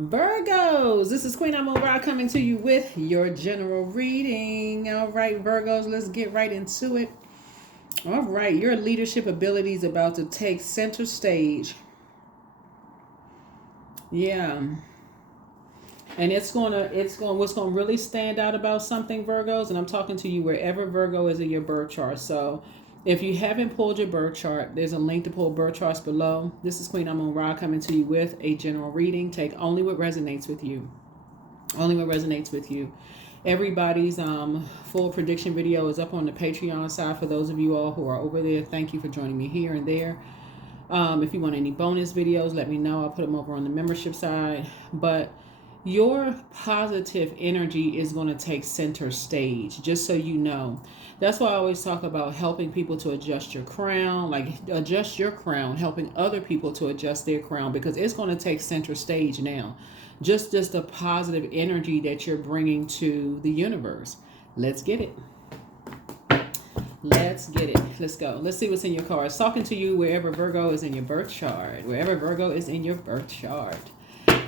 Virgos, this is Queen Amun Ra coming to you with your general reading. All right, Virgos, let's get right into it. All right, your leadership ability is about to take center stage. Yeah. And what's gonna really stand out about something, Virgos, and I'm talking to you wherever Virgo is in your birth chart. So if you haven't pulled your birth chart, there's a link to pull birth charts below. This is Queen Amun Ra coming to you with a general reading. Take only what resonates with you. Only what resonates with you. Everybody's full prediction video is up on the Patreon side for those of you all who are over there. Thank you for joining me here and there. If you want any bonus videos, let me know. I'll put them over on the membership side. But your positive energy is going to take center stage, just so you know. That's why I always talk about helping people to adjust your crown, like adjust your crown, helping other people to adjust their crown, because it's going to take center stage now. Just the positive energy that you're bringing to the universe. Let's get it. Let's get it. Let's go. Let's see what's in your cards. Talking to you wherever Virgo is in your birth chart. Wherever Virgo is in your birth chart.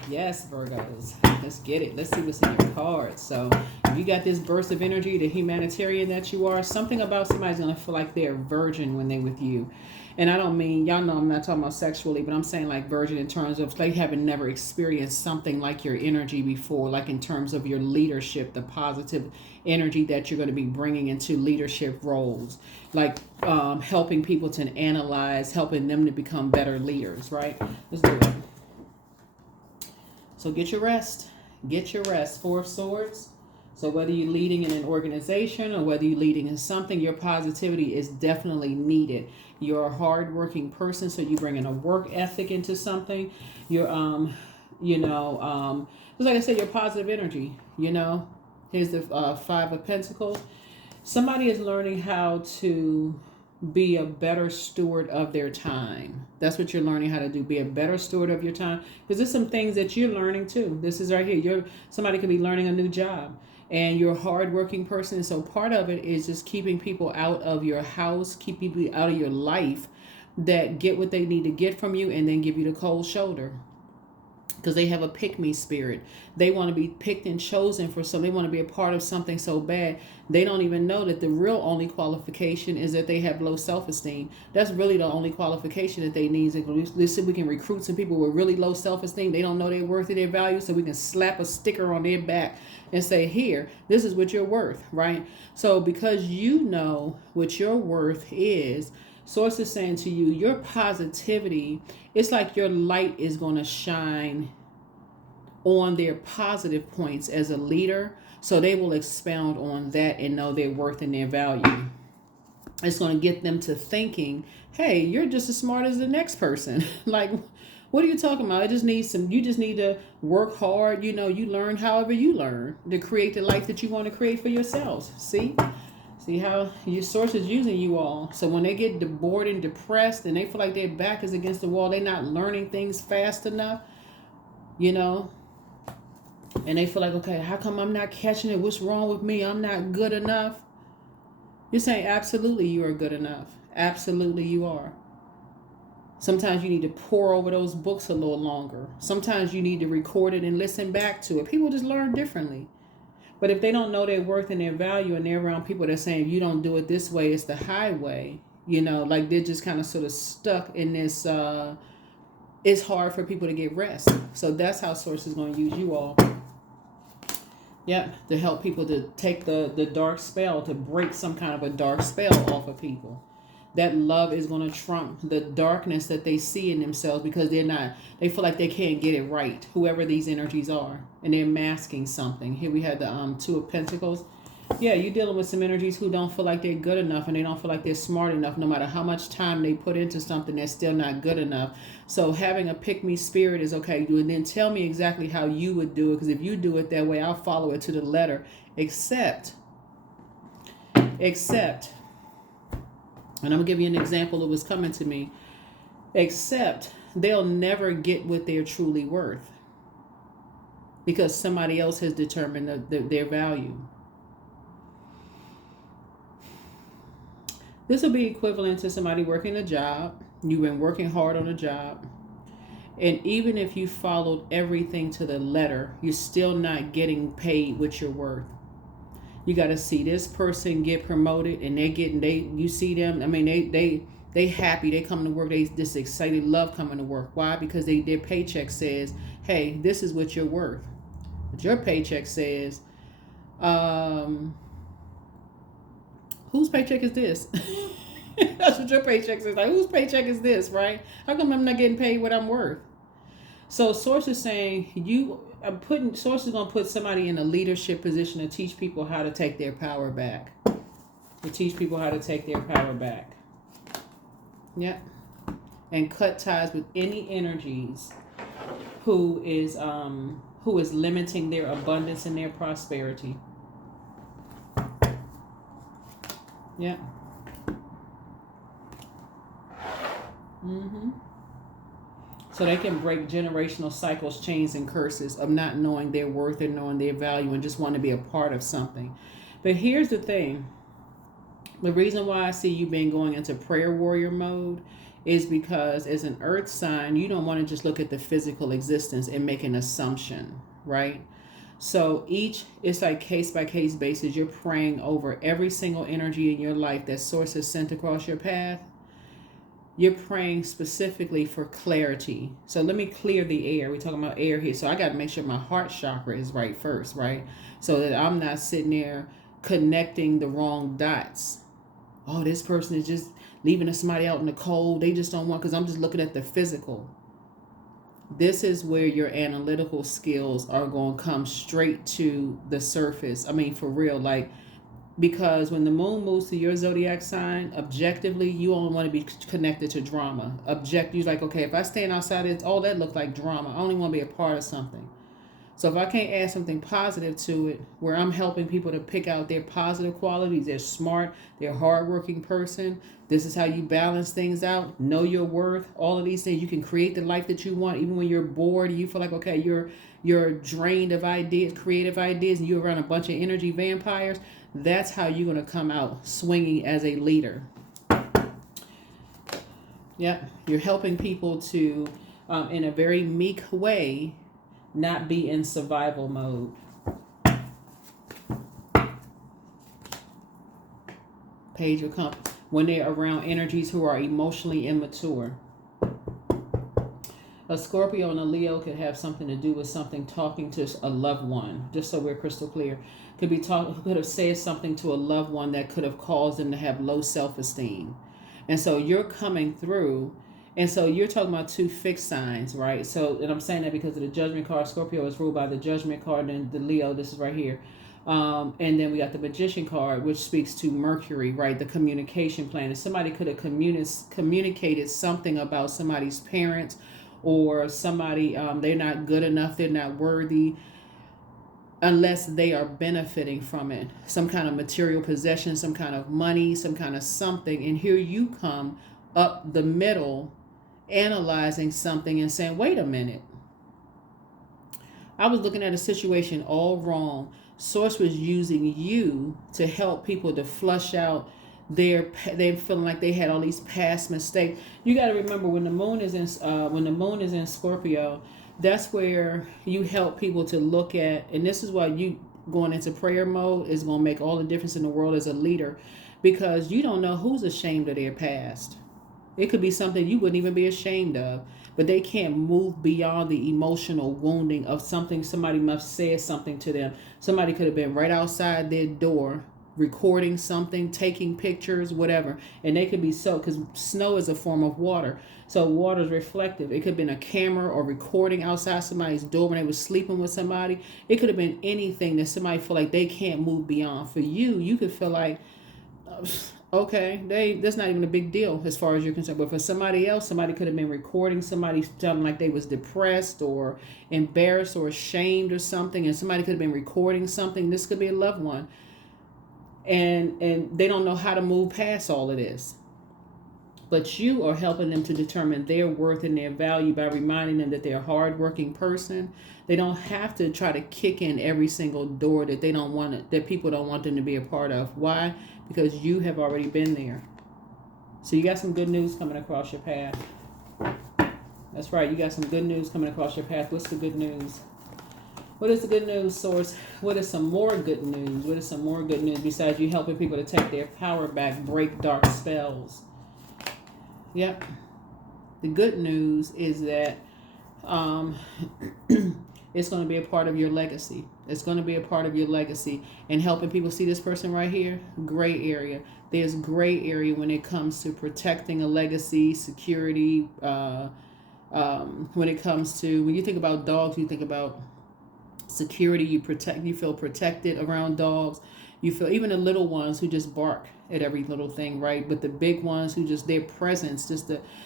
Yes, Virgos. Let's get it. Let's see what's in your cards. So if you got this burst of energy, the humanitarian that you are, something about somebody's going to feel like they're a virgin when they're with you. And I don't mean, y'all know I'm not talking about sexually, but I'm saying like virgin in terms of they haven't never experienced something like your energy before, like in terms of your leadership, the positive energy that you're going to be bringing into leadership roles, like helping people to analyze, helping them to become better leaders, right? Let's do it. So get your rest. Get your rest. Four of Swords. So whether you're leading in an organization or whether you're leading in something, your positivity is definitely needed. You're a hardworking person, so you bring in a work ethic into something. You're, just like I said, your positive energy. Here's the Five of Pentacles. Somebody is learning how to be a better steward of their time. That's what you're learning how to do. Be a better steward of your time. Because there's some things that you're learning too. This is right here. Somebody could be learning a new job. And you're a hardworking person. So part of it is just keeping people out of your house, keep people out of your life that get what they need to get from you and then give you the cold shoulder. Because they have a pick-me spirit. They want to be picked and chosen for something. They want to be a part of something so bad. They don't even know that the real only qualification is that they have low self-esteem. That's really the only qualification that they need. Let's see if we can recruit some people with really low self-esteem. They don't know their worth or their value, so we can slap a sticker on their back and say, here, this is what you're worth, right? So because you know what your worth is, Source is saying to you, your positivity, it's like your light is going to shine on their positive points as a leader. So they will expound on that and know their worth and their value. It's going to get them to thinking, hey, you're just as smart as the next person. Like, what are you talking about? You just need to work hard. You learn however you learn to create the life that you want to create for yourselves. See how your source is using you all. So when they get bored and depressed and they feel like their back is against the wall, they're not learning things fast enough, and they feel like, okay, how come I'm not catching it? What's wrong with me? I'm not good enough. You're saying absolutely you are good enough. Absolutely you are. Sometimes you need to pour over those books a little longer. Sometimes you need to record it and listen back to it. People just learn differently. But if they don't know their worth and their value and they're around people that are saying, if you don't do it this way, it's the highway, like they're just kind of sort of stuck in this, it's hard for people to get rest. So that's how Source is going to use you all. Yep, to help people to take the dark spell, to break some kind of a dark spell off of people. That love is going to trump the darkness that they see in themselves because they feel like they can't get it right, whoever these energies are, and they're masking something. Here we have the Two of Pentacles. Yeah, you're dealing with some energies who don't feel like they're good enough and they don't feel like they're smart enough. No matter how much time they put into something, they're still not good enough. So having a pick-me spirit is okay. And then tell me exactly how you would do it, because if you do it that way, I'll follow it to the letter. Except, and I'm going to give you an example that was coming to me, except they'll never get what they're truly worth because somebody else has determined their value. This will be equivalent to somebody working a job. You've been working hard on a job And even if you followed everything to the letter, you're still not getting paid what you're worth. You got to see this person get promoted, and you see them. I mean, they happy. They come to work. They just excited, love coming to work. Why? Because their paycheck says, hey, this is what you're worth. But your paycheck says, whose paycheck is this? That's what your paycheck says. Like, whose paycheck is this, right? How come I'm not getting paid what I'm worth? So Source is saying Source is going to put somebody in a leadership position to teach people how to take their power back. To teach people how to take their power back. Yep. And cut ties with any energies who is limiting their abundance and their prosperity. Yep. So they can break generational cycles, chains, and curses of not knowing their worth and knowing their value and just want to be a part of something. But here's the thing. The reason why I see you being going into prayer warrior mode is because as an earth sign, you don't want to just look at the physical existence and make an assumption, right? So it's like case by case basis. You're praying over every single energy in your life that Source has sent across your path. You're praying specifically for clarity. So let me clear the air. We're talking about air here. So I got to make sure my heart chakra is right first, right? So that I'm not sitting there connecting the wrong dots. Oh, this person is just leaving somebody out in the cold. They just don't want, because I'm just looking at the physical. This is where your analytical skills are going to come straight to the surface. I mean, for real, like, because when the moon moves to your zodiac sign, objectively, you only want to be connected to drama. You're like, okay, if I stand outside, that look like drama. I only want to be a part of something. So if I can't add something positive to it, where I'm helping people to pick out their positive qualities, they're smart, they're a hardworking person, this is how you balance things out, know your worth, all of these things. You can create the life that you want, even when you're bored, you feel like, okay, you're drained of ideas, creative ideas, and you're around a bunch of energy vampires. That's how you're going to come out swinging as a leader. Yeah, you're helping people to, in a very meek way, not be in survival mode. Page of Compass. When they're around energies who are emotionally immature. A Scorpio and a Leo could have something to do with something talking to a loved one, just so we're crystal clear. Could have said something to a loved one that could have caused them to have low self-esteem. And so you're coming through, and so you're talking about two fixed signs, right? So, and I'm saying that because of the Judgment card. Scorpio is ruled by the Judgment card, and the Leo, this is right here. And then we got the Magician card, which speaks to Mercury, right? The communication planet. Somebody could have communicated something about somebody's parents, or somebody, they're not good enough, they're not worthy, unless they are benefiting from it. Some kind of material possession, some kind of money, some kind of something. And here you come up the middle, analyzing something and saying, wait a minute. I was looking at a situation all wrong. Source was using you to help people to flush out they're feeling like they had all these past mistakes. You got to remember, when the moon is in Scorpio, that's where you help people to look at, and this is why you going into prayer mode is going to make all the difference in the world as a leader, because you don't know who's ashamed of their past. It could be something you wouldn't even be ashamed of, but they can't move beyond the emotional wounding of something. Somebody must have said something to them. Somebody could have been right outside their door recording something, taking pictures, whatever. And they could be because snow is a form of water. So water is reflective. It could have been a camera or recording outside somebody's door when they was sleeping with somebody. It could have been anything that somebody feel like they can't move beyond. For you, you could feel like, okay, that's not even a big deal as far as you're concerned. But for somebody else, somebody could have been recording somebody telling like they was depressed or embarrassed or ashamed or something, and somebody could have been recording something. This could be a loved one. And they don't know how to move past all of this. But you are helping them to determine their worth and their value by reminding them that they're a hardworking person. They don't have to try to kick in every single door that that people don't want them to be a part of. Why? Because you have already been there. So you got some good news coming across your path. That's right. You got some good news coming across your path. What's the good news? What is the good news, Source? What is some more good news? What is some more good news besides you helping people to take their power back, break dark spells? Yep. The good news is that it's going to be a part of your legacy. It's going to be a part of your legacy. And helping people see this person right here, gray area. There's gray area when it comes to protecting a legacy, security. When it comes to, when you think about dogs, you think about security. You feel protected around dogs. You feel, even the little ones who just bark at every little thing, right? But the big ones who just, their presence,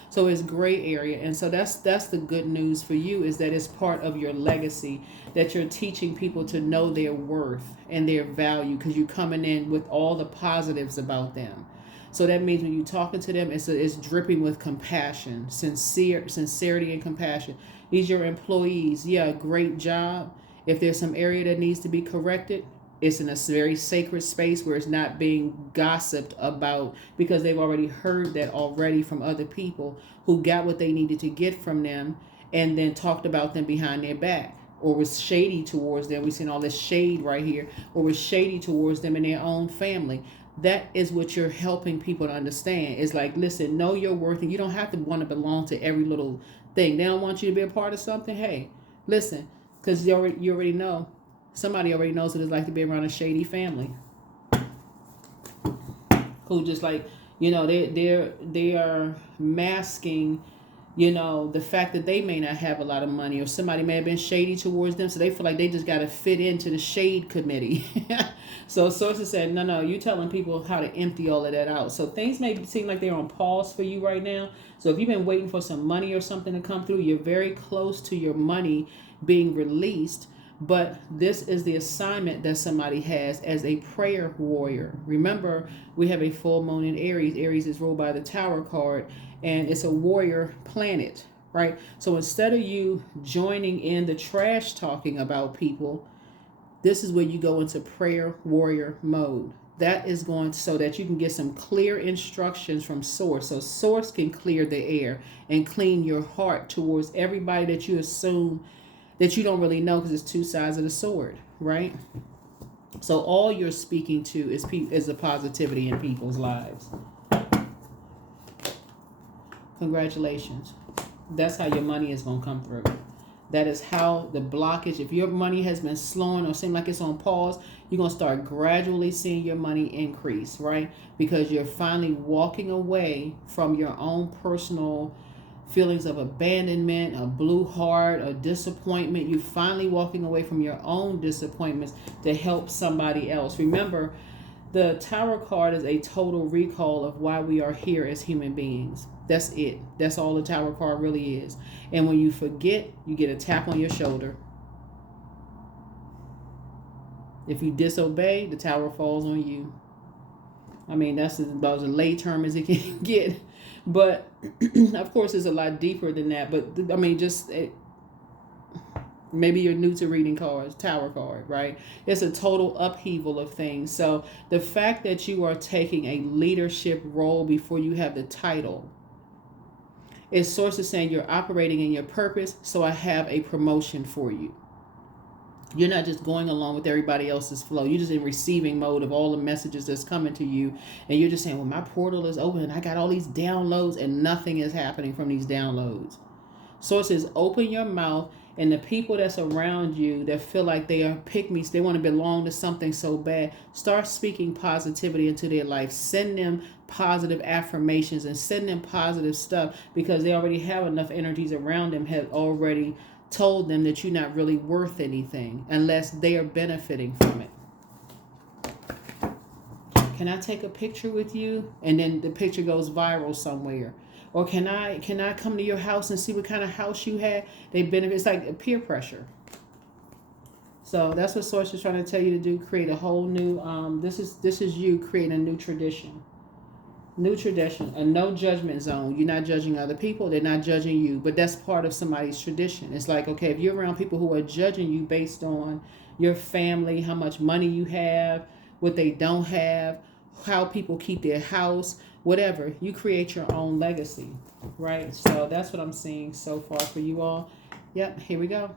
so it's gray area. And so that's the good news for you, is that it's part of your legacy, that you're teaching people to know their worth and their value, because you're coming in with all the positives about them. So that means when you're talking to them, it's dripping with compassion, sincerity and compassion. These are your employees. Yeah, great job. If there's some area that needs to be corrected, it's in a very sacred space where it's not being gossiped about, because they've already heard that already from other people who got what they needed to get from them and then talked about them behind their back, or was shady towards them. We've seen all this shade right here, or was shady towards them in their own family. That is what you're helping people to understand. It's like, listen, know your worth, and you don't have to want to belong to every little thing. They don't want you to be a part of something. Hey, listen, because you already know. Somebody already knows what it's like to be around a shady family, who just like, they are masking, the fact that they may not have a lot of money, or somebody may have been shady towards them, so they feel like they just got to fit into the shade committee. So sources said, no, you telling people how to empty all of that out. So things may seem like they're on pause for you right now. So if you've been waiting for some money or something to come through, you're very close to your money being released. But this is the assignment that somebody has as a prayer warrior. Remember, we have a full moon in Aries. Aries is ruled by the Tower card, and it's a warrior planet, right? So instead of you joining in the trash talking about people, this is where you go into prayer warrior mode. That is going so that you can get some clear instructions from Source. So Source can clear the air and clean your heart towards everybody that you assume that you don't really know, because it's two sides of the sword, right? So all you're speaking to is the positivity in people's lives. Congratulations. That's how your money is going to come through. That is how the blockage, if your money has been slowing or seem like it's on pause, you're going to start gradually seeing your money increase, right? Because you're finally walking away from your own personal feelings of abandonment, a blue heart, a disappointment. You're finally walking away from your own disappointments to help somebody else. Remember, the Tower card is a total recall of why we are here as human beings. That's it. That's all the Tower card really is. And when you forget, you get a tap on your shoulder. If you disobey, the Tower falls on you. I mean, that's about as lay term as it can get. But of course, it's a lot deeper than that. But I mean, maybe you're new to reading cards, Tower card, right? It's a total upheaval of things. So the fact that you are taking a leadership role before you have the title is sources saying you're operating in your purpose. So I have a promotion for you. You're not just going along with everybody else's flow. You're just in receiving mode of all the messages that's coming to you. And you're just saying, well, my portal is open and I got all these downloads, and nothing is happening from these downloads. Sources, open your mouth, and the people that's around you that feel like they are pick-me's, they want to belong to something so bad, start speaking positivity into their life. Send them positive affirmations and send them positive stuff, because they already have enough energies around them, have already told them that you're not really worth anything unless they are benefiting from it. Can I take a picture with you? And then the picture goes viral somewhere. Or can I come to your house and see what kind of house you had? They benefit. It's like peer pressure. So that's what Source is trying to tell you to do. Create a whole new, this is you creating a new tradition. New tradition, a no judgment zone. You're not judging other people. They're not judging you. But that's part of somebody's tradition. It's like, okay, if you're around people who are judging you based on your family, how much money you have, what they don't have, how people keep their house, whatever. You create your own legacy, right? So that's what I'm seeing so far for you all. Yep, here we go.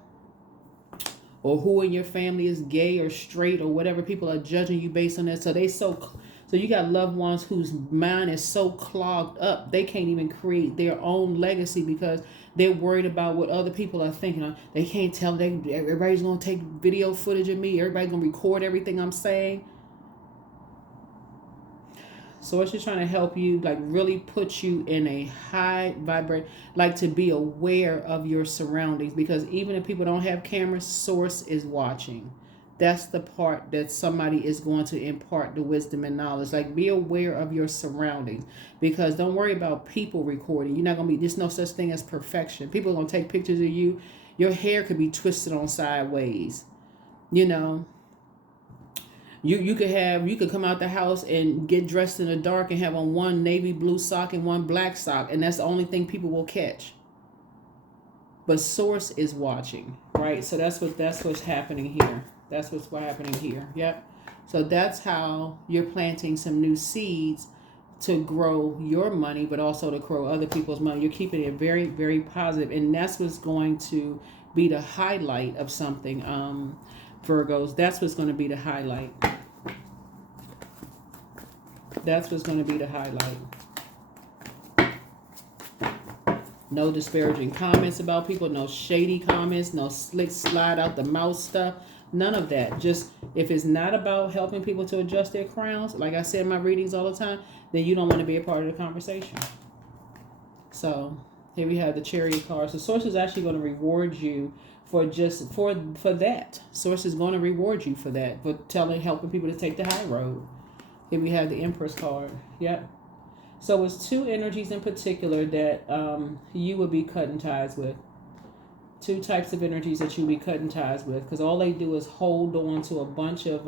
Or who in your family is gay or straight or whatever. People are judging you based on that. So you got loved ones whose mind is so clogged up they can't even create their own legacy because they're worried about what other people are thinking. They can't tell. Everybody's gonna take video footage of me. Everybody's gonna record everything I'm saying. So it's just trying to help you, like really put you in a high vibrate, like to be aware of your surroundings, because even if people don't have cameras, source is watching. That's the part that somebody is going to impart the wisdom and knowledge. Like be aware of your surroundings, because don't worry about people recording. You're not going to be, there's no such thing as perfection. People are going to take pictures of you. Your hair could be twisted on sideways, you know. You could come out the house and get dressed in the dark and have on one navy blue sock and one black sock, and that's the only thing people will catch. But source is watching, right? So that's what's happening here. That's what's happening here. Yep. So that's how you're planting some new seeds to grow your money, but also to grow other people's money. You're keeping it very, very positive, and that's what's going to be the highlight of something. Virgos, that's what's going to be the highlight. That's what's going to be the highlight. No disparaging comments about people, no shady comments, no slick slide out the mouth stuff, none of that. Just if it's not about helping people to adjust their crowns, like I said in my readings all the time, then you don't want to be a part of the conversation. So here we have the Chariot card. So Source is actually going to reward you for that. Source is going to reward you for that, for helping people to take the high road. Here we have the Empress card. Yep. So it's two energies in particular that you would be cutting ties with. Two types of energies that you would be cutting ties with, because all they do is hold on to a bunch of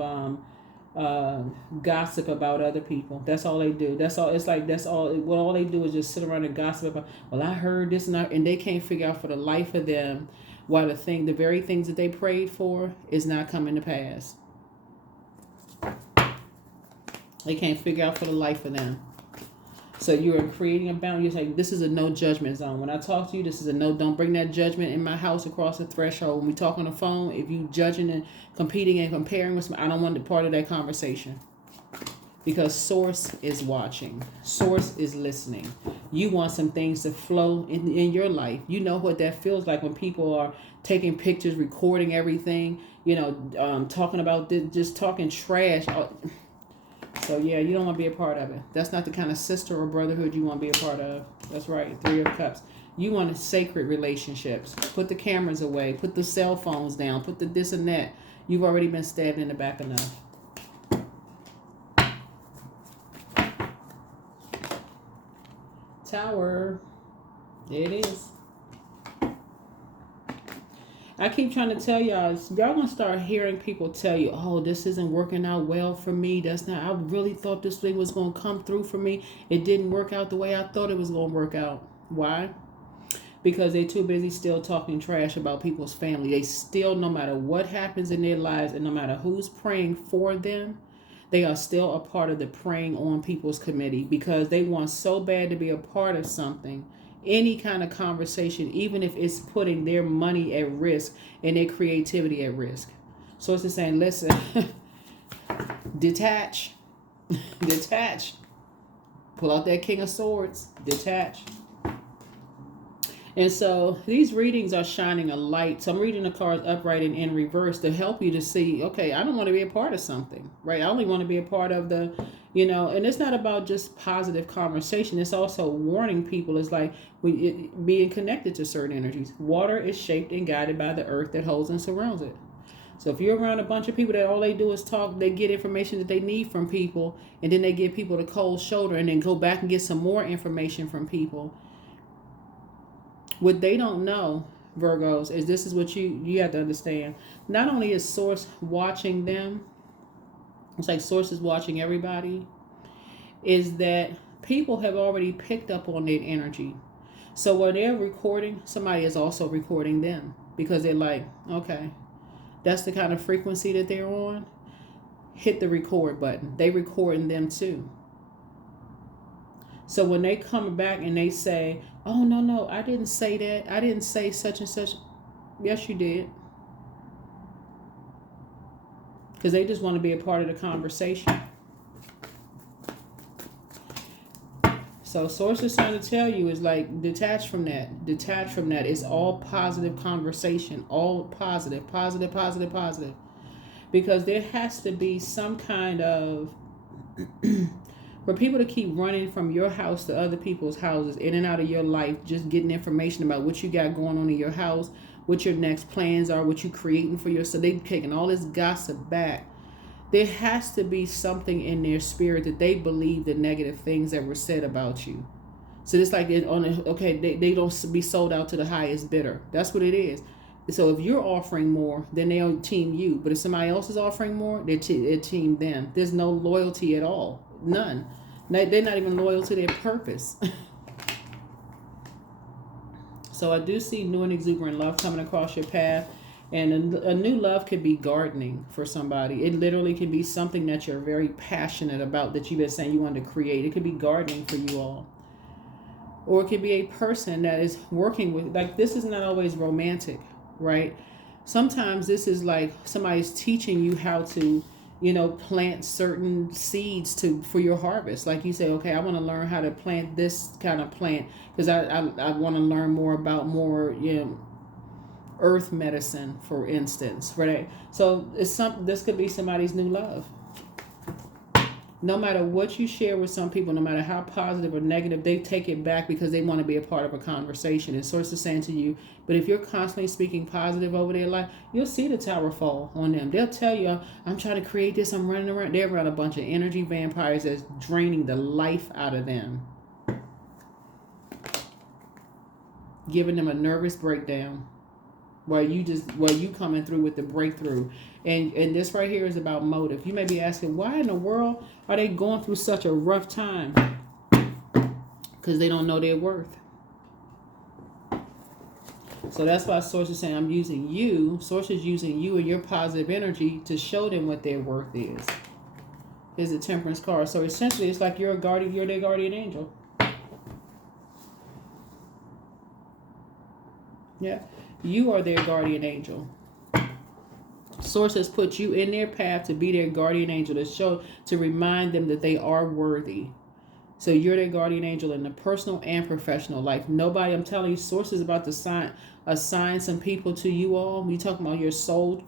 gossip about other people. That's all they do. That's all. It's like that's all. What all they do is just sit around and gossip about. Well, I heard this and they can't figure out for the life of them why the very things that they prayed for is not coming to pass. They can't figure out for the life of them. So you are creating a boundary. You're saying, this is a no judgment zone. When I talk to you, this is a no, don't bring that judgment in my house across the threshold. When we talk on the phone, if you judging and competing and comparing with me, I don't want to be part of that conversation. Because Source is watching. Source is listening. You want some things to flow in your life. You know what that feels like when people are taking pictures, recording everything, talking about this, just talking trash. So yeah, you don't want to be a part of it. That's not the kind of sister or brotherhood you want to be a part of. That's right. 3 of Cups. You want sacred relationships. Put the cameras away. Put the cell phones down. Put the this and that. You've already been stabbed in the back enough. Tower. There it is. I keep trying to tell y'all gonna start hearing people tell you, oh, this isn't working out well for me. I really thought this thing was gonna come through for me. It didn't work out the way I thought it was gonna work out. Why? Because they're too busy still talking trash about people's family. They still, no matter what happens in their lives and no matter who's praying for them, they are still a part of the praying on people's committee, because they want so bad to be a part of something. Any kind of conversation, even if it's putting their money at risk and their creativity at risk. So it's just saying, listen, detach, detach, pull out that King of Swords, detach. And so these readings are shining a light. So I'm reading the cards upright and in reverse to help you to see, okay, I don't want to be a part of something, right? I only want to be a part of the, and it's not about just positive conversation. It's also warning people. It's like being connected to certain energies. Water is shaped and guided by the earth that holds and surrounds it. So if you're around a bunch of people that all they do is talk, they get information that they need from people, and then they give people the cold shoulder and then go back and get some more information from people. What they don't know, Virgos, is this is what you have to understand. Not only is Source watching them, it's like Source is watching everybody, is that people have already picked up on their energy. So when they're recording, somebody is also recording them, because they're like, okay, that's the kind of frequency that they're on. Hit the record button. They recording them too. So when they come back and they say, oh, no, I didn't say that. I didn't say such and such. Yes, you did. Because they just want to be a part of the conversation. So source is trying to tell you is like, detach from that. Detach from that. It's all positive conversation. All positive, positive, positive, positive. Because there has to be some kind of, for people to keep running from your house to other people's houses, in and out of your life, just getting information about what you got going on in your house, what your next plans are, what you creating for yourself. They taking all this gossip back. There has to be something in their spirit that they believe the negative things that were said about you. So it's like they don't be sold out to the highest bidder. That's what it is. So if you're offering more, then they'll team you. But if somebody else is offering more, they team them. There's no loyalty at all. None. They're not even loyal to their purpose. So I do see new and exuberant love coming across your path. And a new love could be gardening for somebody. It literally can be something that you're very passionate about, that you've been saying you want to create. It could be gardening for you all. Or it could be a person that is working with, like, this is not always romantic, right? Sometimes this is like somebody's teaching you how to, plant certain seeds for your harvest. Like you say, okay, I want to learn how to plant this kind of plant because I want to learn more about earth medicine, for instance, right? So this could be somebody's new love. No matter what you share with some people, no matter how positive or negative, they take it back because they want to be a part of a conversation. And source is saying to you, but if you're constantly speaking positive over their life, you'll see the tower fall on them. They'll tell you, I'm trying to create this, I'm running around. They're around a bunch of energy vampires that's draining the life out of them, giving them a nervous breakdown. While you coming through with the breakthrough. And this right here is about motive. You may be asking, why in the world are they going through such a rough time? Because they don't know their worth. So that's why Source is saying, I'm using you. Source is using you and your positive energy to show them what their worth is. Here's the Temperance card. So essentially, it's like you're their guardian angel. Yeah. You are their guardian angel. Source has put you in their path to be their guardian angel, to remind them that they are worthy. So you're their guardian angel in the personal and professional life. Nobody, I'm telling you, Source is about to assign some people to you all. We talking about your soul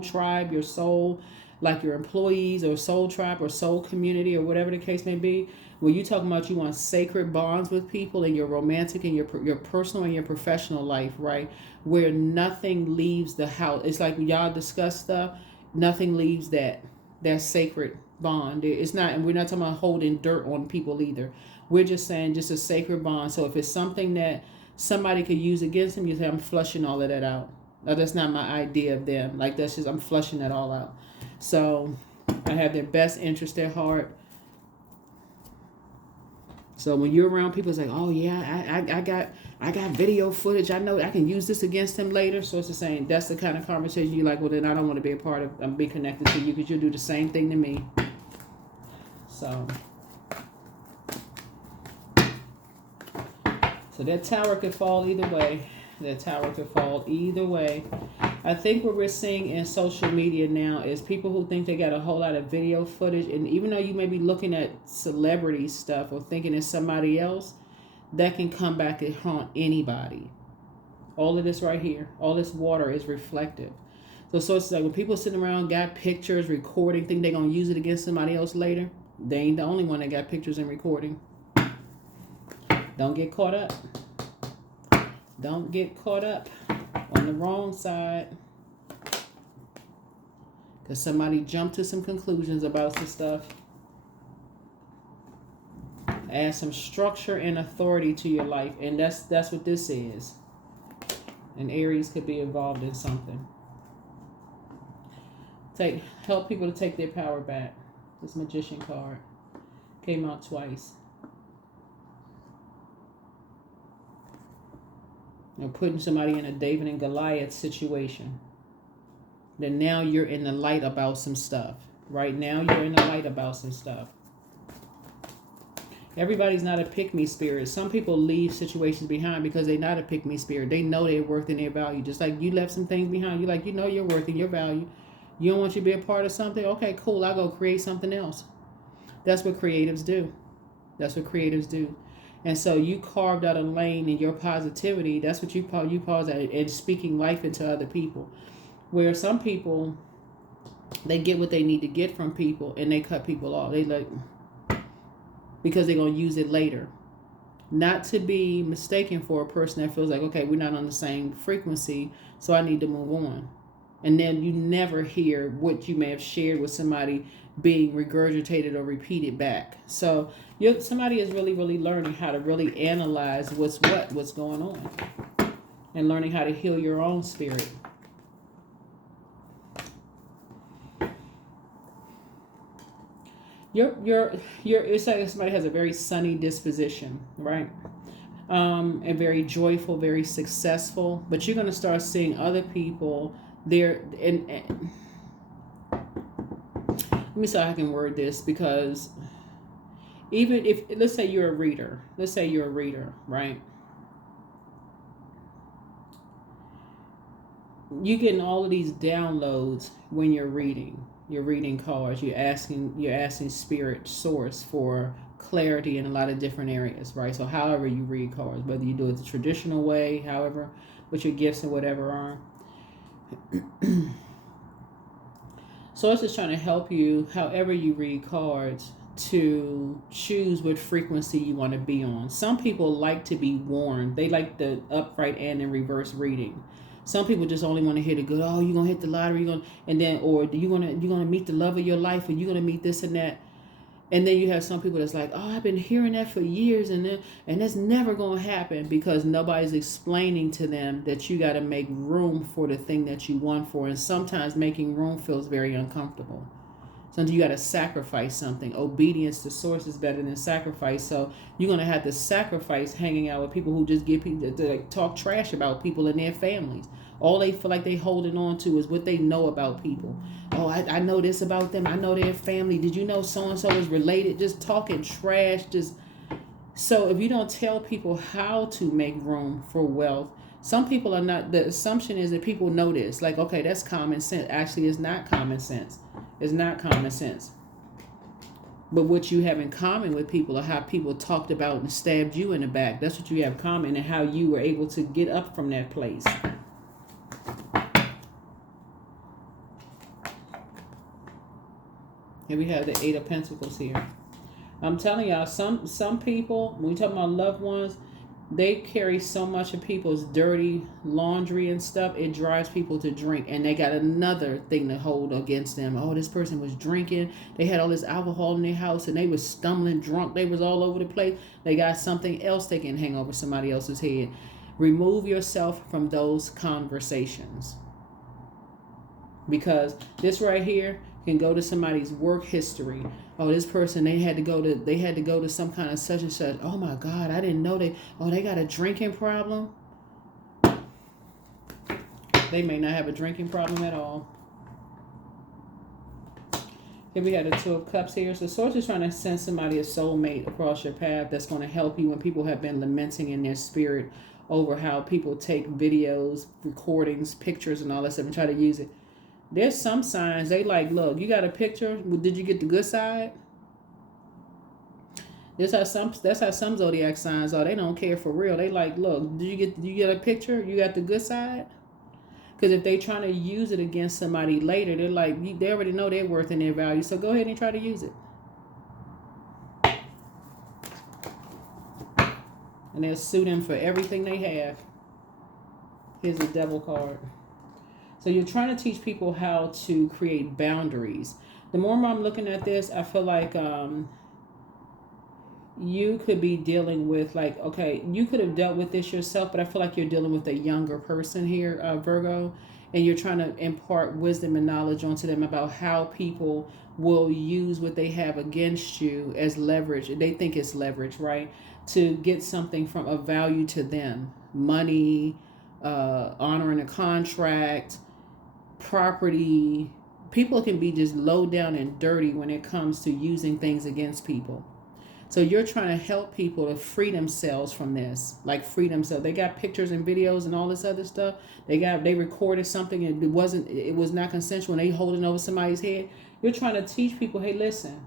tribe, your soul, like your employees or soul tribe or soul community or whatever the case may be. When you talking about you want sacred bonds with people in your romantic and your personal and your professional life, right? Where nothing leaves the house. It's like when y'all discuss stuff, nothing leaves that sacred bond. It's not, and we're not talking about holding dirt on people either. We're just saying just a sacred bond. So if it's something that somebody could use against them, you say, I'm flushing all of that out. Now, that's not my idea of them. Like, that's just, I'm flushing that all out. So I have their best interest at heart. So when you're around people, it's like, oh yeah, I got video footage. I know I can use this against him later. So it's the same. That's the kind of conversation you're like, well, then I don't want to be a part of. Be connected to you because you'll do the same thing to me. So that tower could fall either way. That tower could fall either way. I think what we're seeing in social media now is people who think they got a whole lot of video footage. And even though you may be looking at celebrity stuff or thinking it's somebody else, that can come back and haunt anybody. All of this right here, all this water is reflective. So it's like when people sitting around, got pictures, recording, think they're going to use it against somebody else later. They ain't the only one that got pictures and recording. Don't get caught up. Don't get caught up on the wrong side. Because somebody jumped to some conclusions about some stuff. Add some structure and authority to your life. And that's what this is. And Aries could be involved in something. Help people to take their power back. This Magician card came out twice. You're putting somebody in a David and Goliath situation. Then now you're in the light about some stuff. Right now you're in the light about some stuff. Everybody's not a pick-me spirit. Some people leave situations behind because they're not a pick-me spirit. They know their worth and their value. Just like you left some things behind. You like, you know your worth and your value. You don't want you to be a part of something? Okay, cool. I'll go create something else. That's what creatives do. That's what creatives do. And so you carved out a lane in your positivity. That's what you pause at, and speaking life into other people. Where some people, they get what they need to get from people and they cut people off. They like, because they're going to use it later. Not to be mistaken for a person that feels like, okay, we're not on the same frequency, so I need to move on. And then you never hear what you may have shared with somebody being regurgitated or repeated back. So somebody is really, really learning how to really analyze what's going on, and learning how to heal your own spirit. It's like somebody has a very sunny disposition, right? And very joyful, very successful. But you're going to start seeing other people there. And let me see how I can word this, because even if, let's say you're a reader, right? You're getting all of these downloads when you're reading. You're reading cards. You're asking spirit source for clarity in a lot of different areas, right? So however you read cards, whether you do it the traditional way, however, with your gifts and whatever are. So it's just trying to help you, however you read cards, to choose what frequency you want to be on. Some people like to be warned. They like the upright and in reverse reading. Some people just only want to hear the good. Oh, you're gonna hit the lottery, or you're gonna meet the love of your life, or you're gonna meet this and that. And then you have some people that's like, oh, I've been hearing that for years, and that's never gonna happen, because nobody's explaining to them that you got to make room for the thing that you want for. And sometimes making room feels very uncomfortable. Sometimes you got to sacrifice something. Obedience to source is better than sacrifice. So you're going to have to sacrifice hanging out with people who just get people to like, talk trash about people and their families. All they feel like they holding on to is what they know about people. Oh, I know this about them. I know their family. Did you know so-and-so is related? Just talking trash. So if you don't tell people how to make room for wealth, some people are not, the assumption is that people know this. Like, okay, that's common sense. Actually, it's not common sense. It's not common sense. But what you have in common with people are how people talked about and stabbed you in the back. That's what you have in common, and how you were able to get up from that place. Here we have the Eight of Pentacles here. I'm telling y'all, some people, when we talk about loved ones, they carry so much of people's dirty laundry and stuff, it drives people to drink. And they got another thing to hold against them. Oh, this person was drinking. They had all this alcohol in their house, and they was stumbling drunk. They was all over the place. They got something else they can hang over somebody else's head. Remove yourself from those conversations. Because this right here can go to somebody's work history. Oh, this person, they had to go to some kind of such and such. Oh my God, I didn't know they got a drinking problem. They may not have a drinking problem at all. Here we have the Two of Cups here. So Source is trying to send somebody a soulmate across your path that's going to help you when people have been lamenting in their spirit over how people take videos, recordings, pictures, and all that stuff and try to use it. There's some signs they like, look, you got a picture. Did you get the good side? That's how some zodiac signs are. They don't care for real. They like, look, did you get a picture? You got the good side? Because if they trying to use it against somebody later, they're like, they already know their worth and their value. So go ahead and try to use it. And they'll sue them for everything they have. Here's a Devil card. So you're trying to teach people how to create boundaries. The more I'm looking at this, I feel like you could be dealing with, like, okay, you could have dealt with this yourself, but I feel like you're dealing with a younger person here, Virgo, and you're trying to impart wisdom and knowledge onto them about how people will use what they have against you as leverage. They think it's leverage, right? To get something from a value to them. Money, honoring a contract, property. People can be just low down and dirty when it comes to using things against people. So you're trying to help people to free themselves from this, like free themselves. They got pictures and videos and all this other stuff. They recorded something and it was not consensual and they holding over somebody's head. You're trying to teach people, hey, listen.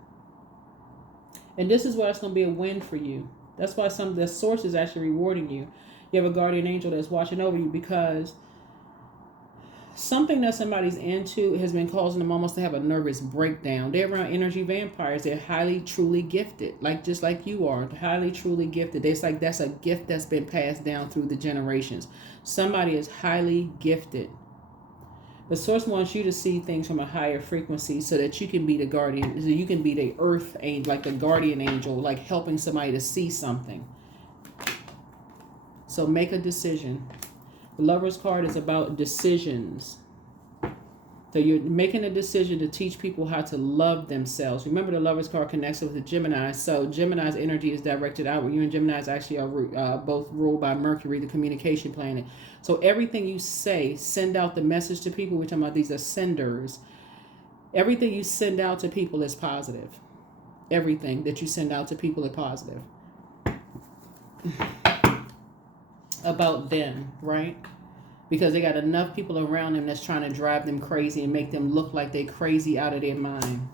And this is why it's going to be a win for you. That's why the source is actually rewarding you. You have a guardian angel that's watching over you, because something that somebody's into has been causing them almost to have a nervous breakdown. They're around energy vampires. They're highly, truly gifted, just like you are, highly, truly gifted. It's like that's a gift that's been passed down through the generations. Somebody is highly gifted. The source wants you to see things from a higher frequency so that you can be the guardian, so you can be the earth angel, like the guardian angel, like helping somebody to see something. So make a decision. The Lover's card is about decisions. So you're making a decision to teach people how to love themselves. Remember, the Lover's card connects with the Gemini. So Gemini's energy is directed outward. You and Gemini's actually are both ruled by Mercury, the communication planet. So everything you say, send out the message to people. We're talking about these are senders. Everything you send out to people is positive. Everything that you send out to people is positive. About them, right? Because they got enough people around them that's trying to drive them crazy and make them look like they're crazy out of their mind.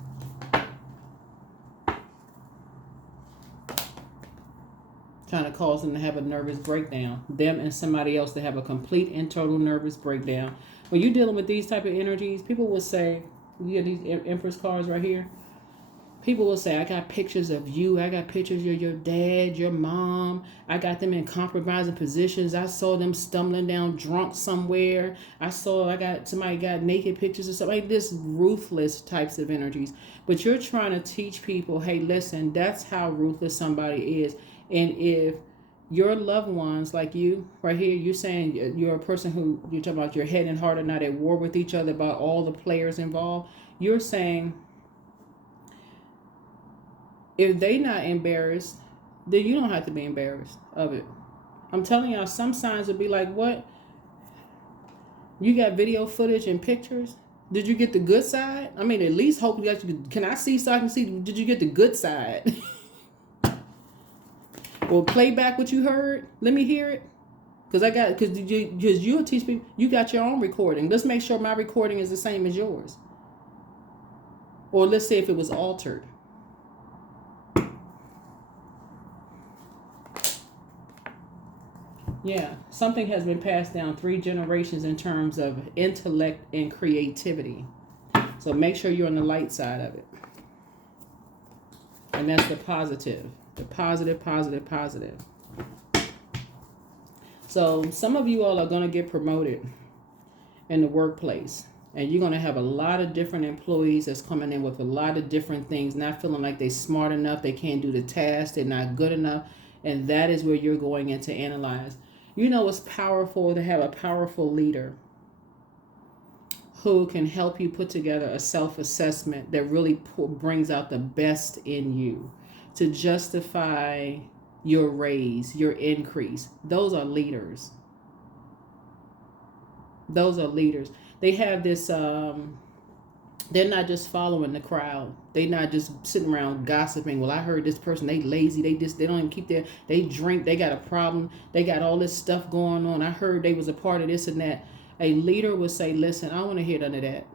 Trying to cause them to have a nervous breakdown. Them and somebody else to have a complete and total nervous breakdown. When you're dealing with these type of energies, people will say, you get these Empress cards right here. People will say, I got pictures of you. I got pictures of your dad, your mom. I got them in compromising positions. I saw them stumbling down drunk somewhere. Somebody got naked pictures or something. Like this ruthless types of energies. But you're trying to teach people, hey, listen, that's how ruthless somebody is. And if your loved ones, like you right here, you're saying you're a person who, you're talking about your head and heart are not at war with each other about all the players involved. You're saying, if they not embarrassed, then you don't have to be embarrassed of it. I'm telling y'all, some signs would be like, what? You got video footage and pictures? Did you get the good side? I mean, at least hope can I see so I can see, did you get the good side? Or play back what you heard. Let me hear it. Because you'll teach people, you got your own recording. Let's make sure my recording is the same as yours. Or let's say if it was altered. Yeah, something has been passed down 3 generations in terms of intellect and creativity. So make sure you're on the light side of it. And that's the positive. The positive, positive, positive. So some of you all are going to get promoted in the workplace. And you're going to have a lot of different employees that's coming in with a lot of different things, not feeling like they're smart enough, they can't do the task, they're not good enough. And that is where you're going in to analyze. You know, it's powerful to have a powerful leader who can help you put together a self-assessment that really brings out the best in you to justify your raise, your increase. Those are leaders. Those are leaders. They have this, they're not just following the crowd. They're not just sitting around gossiping. Well, I heard this person, they lazy. They don't even keep they drink. They got a problem. They got all this stuff going on. I heard they was a part of this and that. A leader would say, listen, I don't want to hear none of that.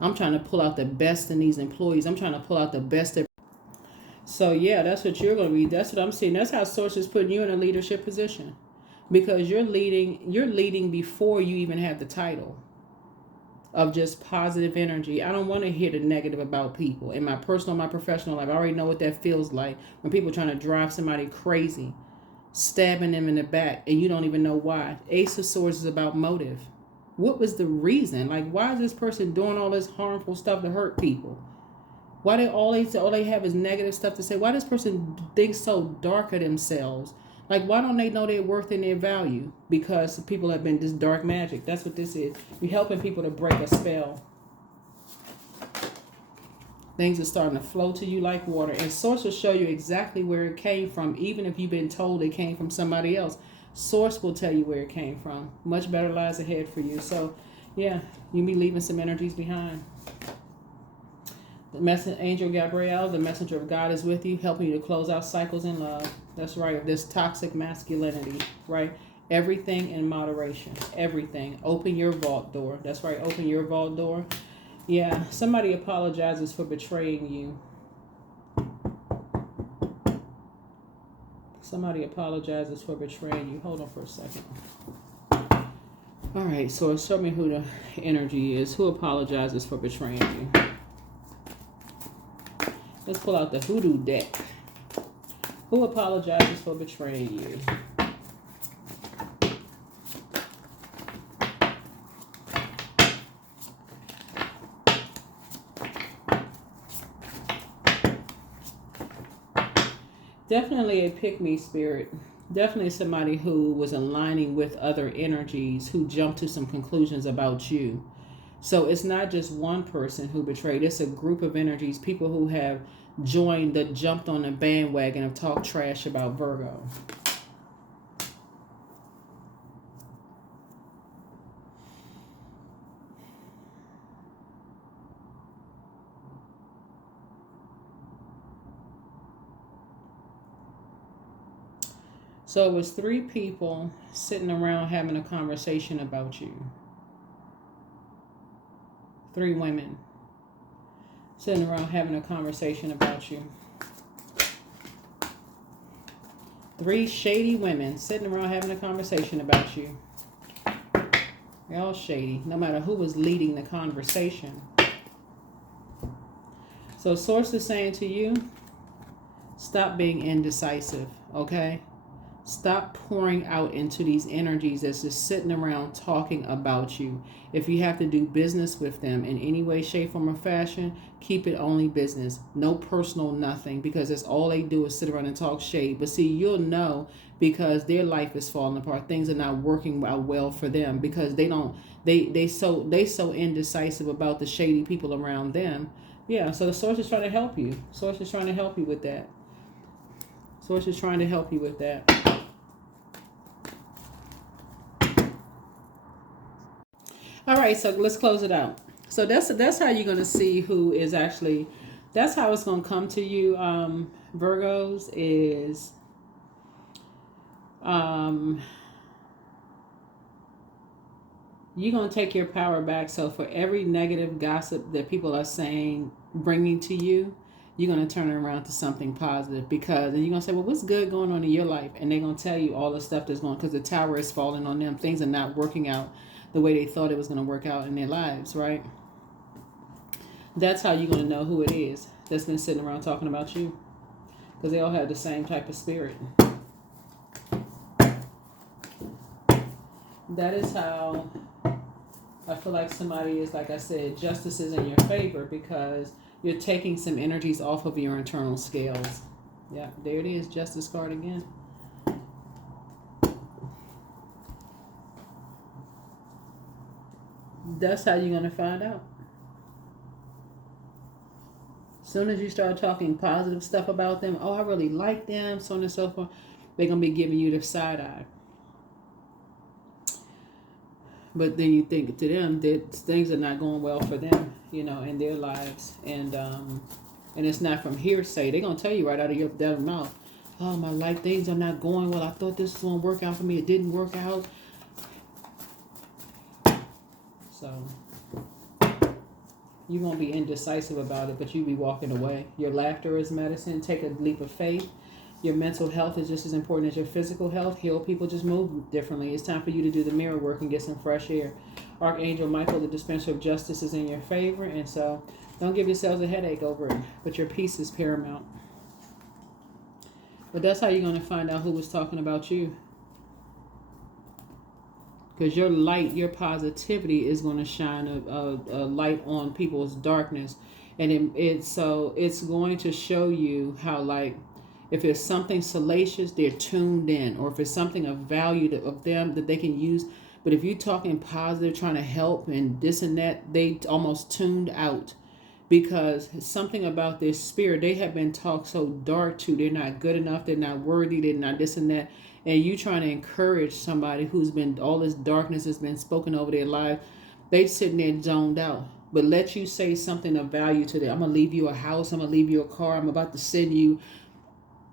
I'm trying to pull out the best in these employees. I'm trying to pull out the best of. So yeah, that's what you're going to be. That's what I'm seeing. That's how Source is putting you in a leadership position. Because you're leading before you even have the title of just positive energy. I don't want to hear the negative about people. In my personal, my professional life, I already know what that feels like when people are trying to drive somebody crazy, stabbing them in the back, and you don't even know why. Ace of Swords is about motive. What was the reason? Like, why is this person doing all this harmful stuff to hurt people? Why they all they have is negative stuff to say? Why this person thinks so dark of themselves? Like, why don't they know their worth and their value? Because people have been this dark magic. That's what this is. You're helping people to break a spell. Things are starting to flow to you like water. And Source will show you exactly where it came from, even if you've been told it came from somebody else. Source will tell you where it came from. Much better lies ahead for you. So, yeah, you'll be leaving some energies behind. The angel Gabrielle, the messenger of God, is with you, helping you to close out cycles in love. That's right. This toxic masculinity, right? Everything in moderation. Everything. Open your vault door. That's right. Open your vault door. Yeah. Somebody apologizes for betraying you. Somebody apologizes for betraying you. Hold on for a second. All right. So show me who the energy is. Who apologizes for betraying you? Let's pull out the hoodoo deck. Who apologizes for betraying you? Definitely a pick-me spirit. Definitely somebody who was aligning with other energies who jumped to some conclusions about you. So it's not just one person who betrayed. It's a group of energies, people who have jumped on the bandwagon of talk trash about Virgo. So it was 3 people sitting around having a conversation about you. 3 women sitting around having a conversation about you. 3 shady women sitting around having a conversation about you. They're all shady, no matter who was leading the conversation. So Source is saying to you, stop being indecisive, okay? Stop pouring out into these energies that's just sitting around talking about you. If you have to do business with them in any way, shape, form, or fashion, keep it only business. No personal nothing, because that's all they do is sit around and talk shade. But see, you'll know because their life is falling apart. Things are not working out well for them because they so indecisive about the shady people around them. Yeah, so the Source is trying to help you. Source is trying to help you with that. Source is trying to help you with that. All right, so let's close it out. So that's how you're going to see who is actually, that's how it's going to come to you, Virgos, is you're going to take your power back. So for every negative gossip that people are saying, bringing to you, you're going to turn it around to something positive, because and you're going to say, well, what's good going on in your life? And they're going to tell you all the stuff that's going on, because the tower is falling on them. Things are not working out the way they thought it was going to work out in their lives, right? That's how you're going to know who it is that's been sitting around talking about you, because they all have the same type of spirit. That is how I feel like somebody is, like I said, justice is in your favor, because you're taking some energies off of your internal scales. Yeah, there it is, Justice card again. That's how you're going to find out. As soon as you start talking positive stuff about them, oh, I really like them, so on and so forth, they're going to be giving you the side eye. But then you think to them that things are not going well for them, you know, in their lives. And it's not from hearsay. They're going to tell you right out of their mouth, oh, my life, things are not going well. I thought this was going to work out for me. It didn't work out. So you won't be indecisive about it, but you be walking away. Your laughter is medicine. Take a leap of faith. Your mental health is just as important as your physical health. Heal people, just move differently. It's time for you to do the mirror work and get some fresh air. Archangel Michael, the dispenser of justice, is in your favor. And so don't give yourselves a headache over it. But your peace is paramount. But that's how you're going to find out who was talking about you. Because your light, your positivity is going to shine a light on people's darkness. And it's going to show you how, like, if it's something salacious, they're tuned in. Or if it's something of value of them that they can use. But if you're talking positive, trying to help and this and that, they almost tuned out. Because something about their spirit, they have been talked so dark to. They're not good enough. They're not worthy. They're not this and that. And you trying to encourage somebody who's been, all this darkness has been spoken over their life. They sitting there zoned out. but let you say something of value to them. I'm gonna leave you a house. I'm gonna leave you a car. I'm about to send you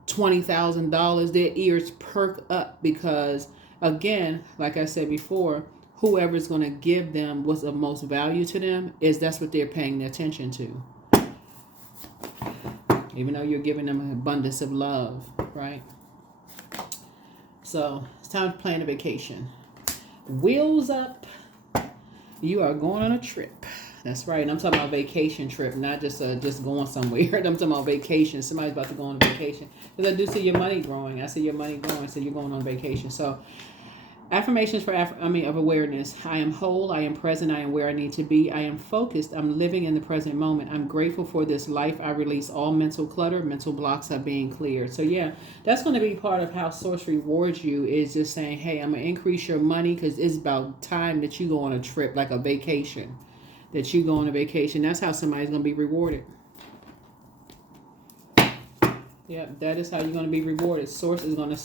$20,000. Their ears perk up because, again, like I said before, whoever's going to give them what's of most value to them that's what they're paying attention to. Even though you're giving them an abundance of love, right? So it's time to plan a vacation. Wheels up. You are going on a trip. That's right. And I'm talking about vacation trip, not just going somewhere. I'm talking about vacation. Somebody's about to go on a vacation. Because I do see your money growing. I see your money growing, so you're going on vacation. So affirmations of awareness. I am whole. I am present. I am where I need to be. I am focused. I'm living in the present moment. I'm grateful for this life. I release all mental clutter. Mental blocks are being cleared. So yeah, that's going to be part of how Source rewards you, is just saying, hey, I'm going to increase your money because it's about time that you go on a trip, like a vacation. That you go on a vacation. That's how somebody's going to be rewarded. Yeah, that is how you're going to be rewarded. Source is going to...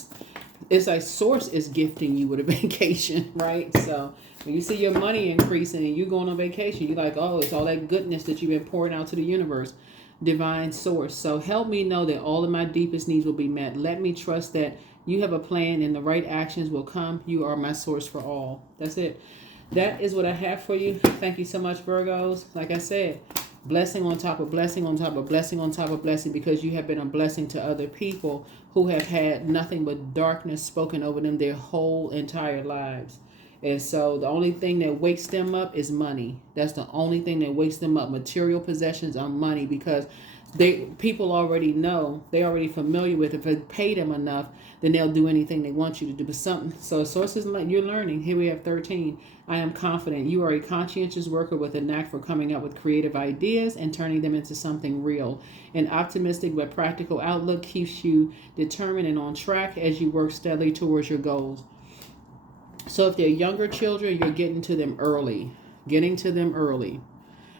It's like Source is gifting you with a vacation, right? So when you see your money increasing and you going on vacation, you're like, oh, it's all that goodness that you've been pouring out to the universe. Divine Source. So help me know that all of my deepest needs will be met. Let me trust that you have a plan and the right actions will come. You are my source for all. That's it. That is what I have for you. Thank you so much, Virgos. Like I said, blessing on top of blessing on top of blessing on top of blessing, because you have been a blessing to other people who have had nothing but darkness spoken over them their whole entire lives. And so the only thing that wakes them up is money. That's the only thing that wakes them up. Material possessions are money, because people already know, they're already familiar with, if they pay them enough, then they'll do anything they want you to do. But something, so sources, you're learning. Here we have 13. I am confident. You are a conscientious worker with a knack for coming up with creative ideas and turning them into something real. An optimistic but practical outlook keeps you determined and on track as you work steadily towards your goals. So if they're younger children, you're getting to them early. Getting to them early.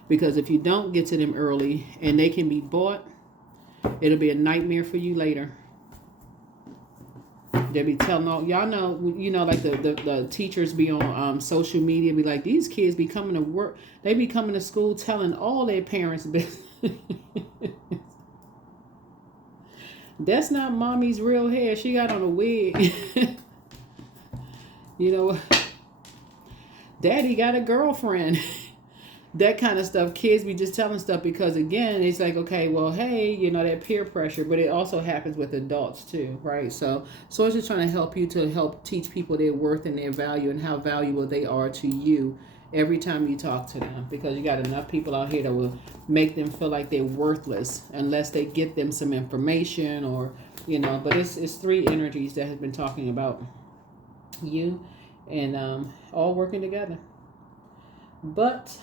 Because if you don't get to them early and they can be bought, it'll be a nightmare for you later. They'll be telling all, y'all know, like the teachers be on social media, be like, these kids be coming to work, they be coming to school telling all their parents business. That's not mommy's real hair. She got on a wig. Daddy got a girlfriend. That kind of stuff. Kids be just telling stuff because, again, it's like, okay, well, hey, that peer pressure. But it also happens with adults too, right? So it's just trying to help you to help teach people their worth and their value and how valuable they are to you every time you talk to them. Because you got enough people out here that will make them feel like they're worthless unless they get them some information or, But it's three energies that have been talking about you and all working together. But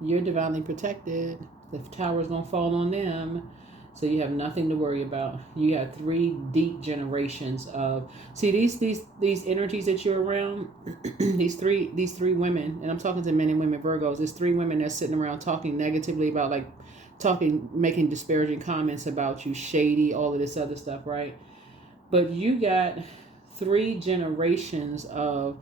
you're divinely protected. The tower's gonna fall on them, so you have nothing to worry about. You got 3 deep generations of these energies that you're around. these three women, and I'm talking to men and women Virgos. There's 3 women that's sitting around talking negatively about, making disparaging comments about you, shady, all of this other stuff, right? But you got 3 generations of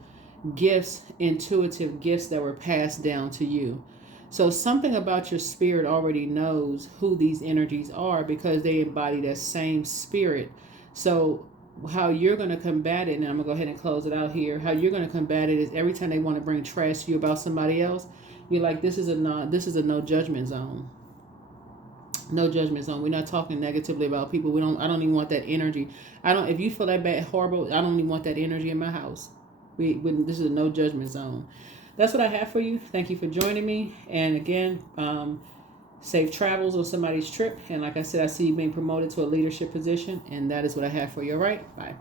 gifts, intuitive gifts that were passed down to you. So something about your spirit already knows who these energies are because they embody that same spirit. So how you're going to combat it, and I'm going to go ahead and close it out here. How you're going to combat it is every time they want to bring trash to you about somebody else, you're like, this is a no judgment zone. No judgment zone. We're not talking negatively about people. I don't even want that energy. If you feel that bad, horrible, I don't even want that energy in my house. This is a no judgment zone. That's what I have for you. Thank you for joining me. And again, safe travels on somebody's trip. And like I said, I see you being promoted to a leadership position. And that is what I have for you. All right. Bye.